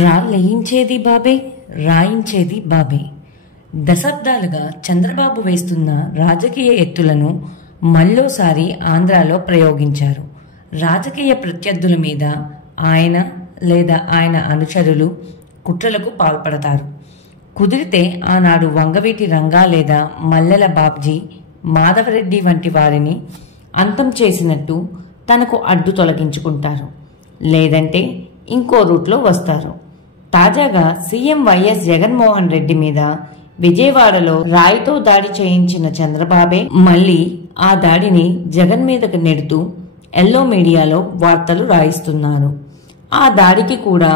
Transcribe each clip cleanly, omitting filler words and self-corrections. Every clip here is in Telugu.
రాలేయించేది బాబే, రాయించేది బాబే. దశాబ్దాలుగా చంద్రబాబు వేస్తున్న రాజకీయ ఎత్తులను మళ్ళోసారి ఆంధ్రాలో ప్రయోగించారు. రాజకీయ ప్రత్యర్థుల మీద ఆయన లేదా ఆయన అనుచరులు కుట్రలకు పాల్పడతారు. కుదిరితే ఆనాడు వంగవీటి రంగా లేదా మల్లెల బాబ్జీ, మాధవరెడ్డి వంటి వారిని అంతం చేసినట్టు తనకు అడ్డు తొలగించుకుంటారు. లేదంటే ఇంకో రూట్లో వస్తారు. తాజాగా సీఎం వైఎస్ జగన్మోహన్ రెడ్డి మీద విజయవాడలో రాయితో దాడి చేయించిన చంద్రబాబే మళ్లీ ఆ దాడిని జగన్ మీదకు నెడుతూ ఎల్లో మీడియాలో వార్తలు రాయిస్తున్నారు. ఆ దాడికి కూడా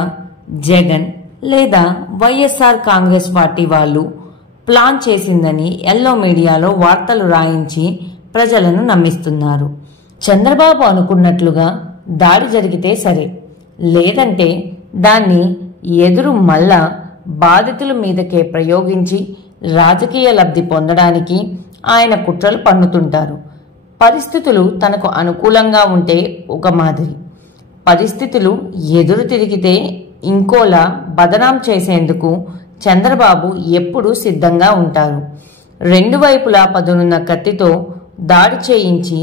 జగన్ లేదా వైఎస్ఆర్ కాంగ్రెస్ పార్టీ వాళ్ళు ప్లాన్ చేసిందని ఎల్లో మీడియాలో వార్తలు రాయించి ప్రజలను నమ్మిస్తున్నారు. చంద్రబాబు అనుకున్నట్లుగా దాడి జరిగితే సరే, లేదంటే దాన్ని ఎదురు మళ్ళా బాధితుల మీదకే ప్రయోగించి రాజకీయ లబ్ధి పొందడానికి ఆయన కుట్రలు పన్నుతుంటారు. పరిస్థితులు తనకు అనుకూలంగా ఉంటే ఒక మాదిరి, పరిస్థితులు ఎదురు తిరిగితే ఇంకోలా బదనాం చేసేందుకు చంద్రబాబు ఎప్పుడూ సిద్ధంగా ఉంటారు. రెండు వైపులా పదునున్న కత్తితో దాడి చేయించి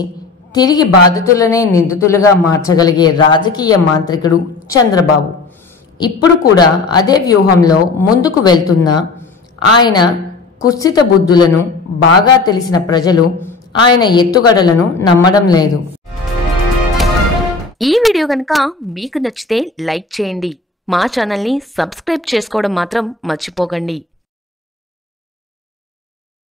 తిరిగి బాధితులనే నిందితులుగా మార్చగలిగే రాజకీయ మాంత్రికుడు చంద్రబాబు. ఇప్పుడు కూడా అదే వ్యూహంలో ముందుకు వెళ్తున్న ఆయన కుత్సిత బుద్ధులను బాగా తెలిసిన ప్రజలు ఆయన ఎత్తుగడలను నమ్మడం లేదు. ఈ వీడియో కనుక మీకు నచ్చితే లైక్ చేయండి. మా ఛానల్ని సబ్స్క్రైబ్ చేసుకోవడం మాత్రం మర్చిపోకండి.